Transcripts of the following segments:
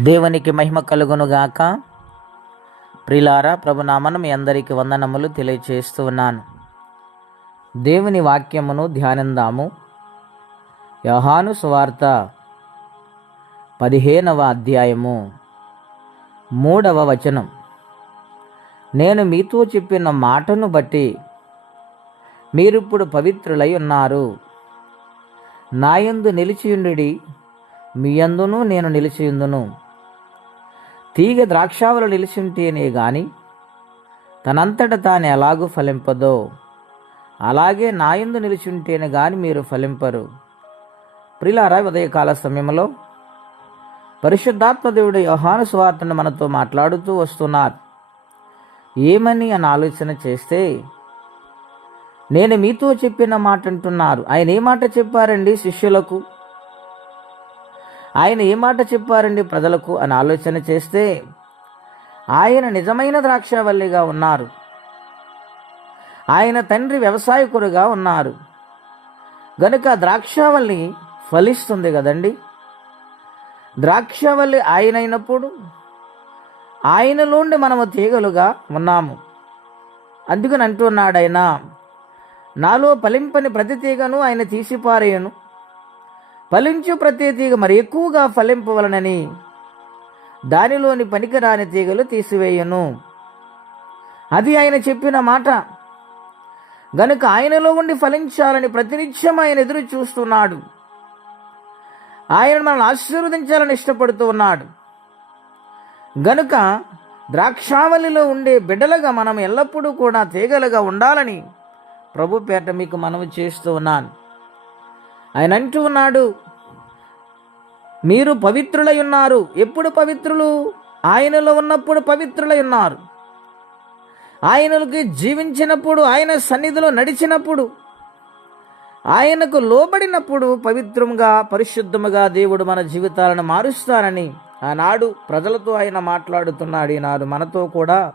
దేవునికి మహిమ కలుగునుగాక. ప్రిలారా ప్రభునామను మీ అందరికీ వందనములు తెలియచేస్తూ ఉన్నాను. దేవుని వాక్యమును ధ్యానిందాము. యోహాను సువార్త పదిహేనవ అధ్యాయము మూడవ వచనం. నేను మీతో చెప్పిన మాటను బట్టి మీరిప్పుడు పవిత్రులై ఉన్నారు. నాయందు నిలిచియుండి మీ యందును నేను నిలిచియుందును. తీగ ద్రాక్షావలు నిలిచింటేనే గాని తనంతట తాను ఎలాగూ ఫలింపదో. అలాగే నాయందు నిలిచుంటేనే గాని మీరు ఫలింపరు. ప్రిలారా ఉదయకాల సమయంలో పరిశుద్ధాత్మ దేవుడు యోహాను స్వార్తను మనతో మాట్లాడుతూ వస్తున్నారు. ఏమని అని ఆలోచన చేస్తే నేను మీతో చెప్పిన మాట అంటున్నారు ఆయన ఏ మాట చెప్పారండి శిష్యులకు? ఆయన ఏ మాట చెప్పారండి ప్రజలకు అని ఆలోచన చేస్తే ఆయన నిజమైన ద్రాక్షవల్లిగా ఉన్నారు. ఆయన తండ్రి వ్యవసాయకుడుగా ఉన్నారు. గనుక ద్రాక్షవల్లి ఫలిస్తుంది కదండి. ద్రాక్షవల్లి ఆయన అయినప్పుడు ఆయనలోండి మనము తీగలుగా ఉన్నాము. అందుకని అంటున్నాడు ఆయన నాలో ఫలింపని ప్రతి తీగను ఆయన తీసిపారేయను. ఫలించు ప్రతి తీగ మరి ఎక్కువగా ఫలింపవలనని దానిలోని పనికిరాని తీగలు తీసివేయను. అది ఆయన చెప్పిన మాట. గనుక ఆయనలో ఉండి ఫలించాలని ప్రతినిత్యం ఆయన ఎదురు చూస్తున్నాడు. ఆయన మనల్ని ఆశీర్వదించాలని ఇష్టపడుతూ ఉన్నాడు. గనుక ద్రాక్షావళిలో ఉండే బిడ్డలుగా మనం ఎల్లప్పుడూ కూడా తీగలుగా ఉండాలని ప్రభు పేట మీకు మనవి చేస్తూ ఉన్నాను. ఆయన అంటూ ఉన్నాడు మీరు పవిత్రులై ఉన్నారు. ఎప్పుడు పవిత్రులు? ఆయనలో ఉన్నప్పుడు పవిత్రులై ఉన్నారు. ఆయనకి జీవించినప్పుడు ఆయన సన్నిధిలో నడిచినప్పుడు ఆయనకు లోబడినప్పుడు పవిత్రముగా పరిశుద్ధముగా దేవుడు మన జీవితాలను మారుస్తానని ఆనాడు ప్రజలతో ఆయన మాట్లాడుతున్నాడు. ఈనాడు మనతో కూడా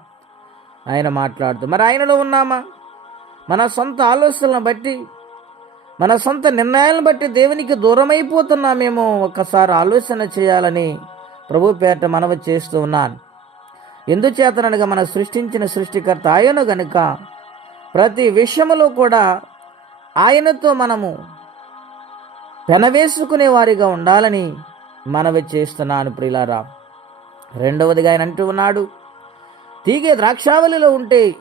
ఆయన మాట్లాడుతూ మరి ఆయనలో ఉన్నామా? మన సొంత ఆలోచనలను బట్టి మన సొంత నిర్ణయాలను బట్టి దేవునికి దూరమైపోతున్నామేమో ఒక్కసారి ఆలోచన చేయాలని ప్రభు పేట మనవి చేస్తూ ఉన్నాను. ఎందుచేతనగా మన సృష్టించిన సృష్టికర్త ఆయన గనుక ప్రతి విషయంలో కూడా ఆయనతో మనము పెనవేసుకునే వారిగా ఉండాలని మనవి చేస్తున్నాను ప్రిలారా రెండవదిగా ఆయన అంటూ ఉన్నాడు తీగే ద్రాక్షావళిలో ఉంటే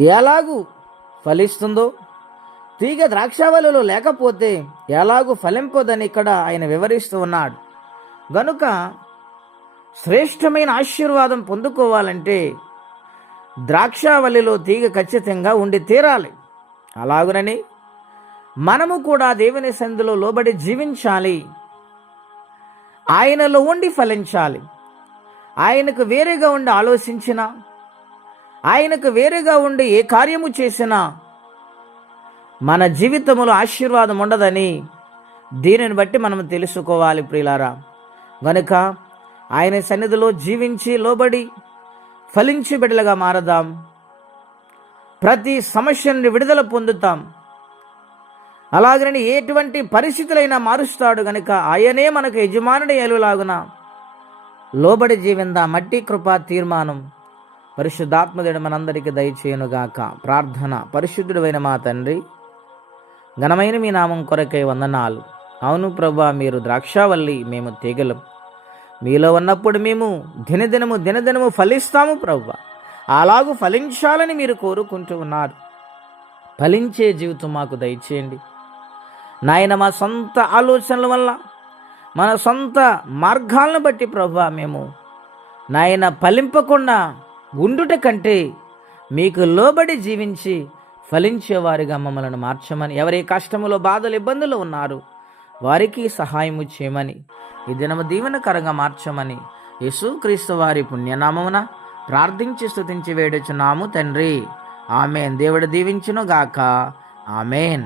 ఎలాగూ ఫలిస్తుందో తీగ ద్రాక్షావళిలో లేకపోతే ఎలాగూ ఫలింపదని ఇక్కడ ఆయన వివరిస్తూ ఉన్నాడు. గనుక శ్రేష్టమైన ఆశీర్వాదం పొందుకోవాలంటే ద్రాక్షావళిలో తీగ ఖచ్చితంగా ఉండి తీరాలి. అలాగునని మనము కూడా దేవుని సందులో లోబడి జీవించాలి. ఆయనలో ఉండి ఫలించాలి. ఆయనకు వేరేగా ఉండి ఆలోచించినా ఆయనకు వేరేగా ఉండి ఏ కార్యము చేసినా మన జీవితంలో ఆశీర్వాదం ఉండదని దీనిని బట్టి మనం తెలుసుకోవాలి ప్రియులారా. గనుక ఆయన సన్నిధిలో జీవించి లోబడి ఫలించి బిడ్డలుగా మారదాం. ప్రతి సమస్య నుండి విడుదల పొందుతాం. అలాగని ఎటువంటి పరిస్థితులైనా మారుస్తాడు గనుక ఆయనే మనకు యజమానుడి ఎలులాగున లోబడి జీవిందా మట్టి కృపా తీర్మానం పరిశుద్ధాత్మదేవుడు మనందరికీ దయచేయనుగాక. ప్రార్థన పరిశుద్ధుడైన మా తండ్రి ఘనమైన మీ నామం కొరకై వందనాలు. అవును ప్రభా మీరు ద్రాక్షావల్లి మేము తీగలం. మీలో ఉన్నప్పుడు మేము దినదినము దినదినము ఫలిస్తాము ప్రభు. అలాగూ ఫలించాలని మీరు కోరుకుంటూ ఉన్నారు. ఫలించే జీవితం మాకు దయచేయండి. నాయన మా సొంత ఆలోచనల వల్ల మన సొంత మార్గాలను బట్టి ప్రభు మేము నాయన ఫలింపకుండా ఉండుట కంటే మీకు లోబడి జీవించి ఫలించేవారిగా మమ్మలను మార్చమని. ఎవరి కష్టములో బాధలు ఇబ్బందులు ఉన్నారు వారికి సహాయము చేయమని. ఈ దినము దీవెనకరంగా మార్చమని యేసుక్రీస్తు వారి పుణ్యనామమున ప్రార్థించి స్థుతించి వేడుచున్నాము తండ్రి. ఆమెన్. దేవుడు దీవించునుగాక. ఆమెన్.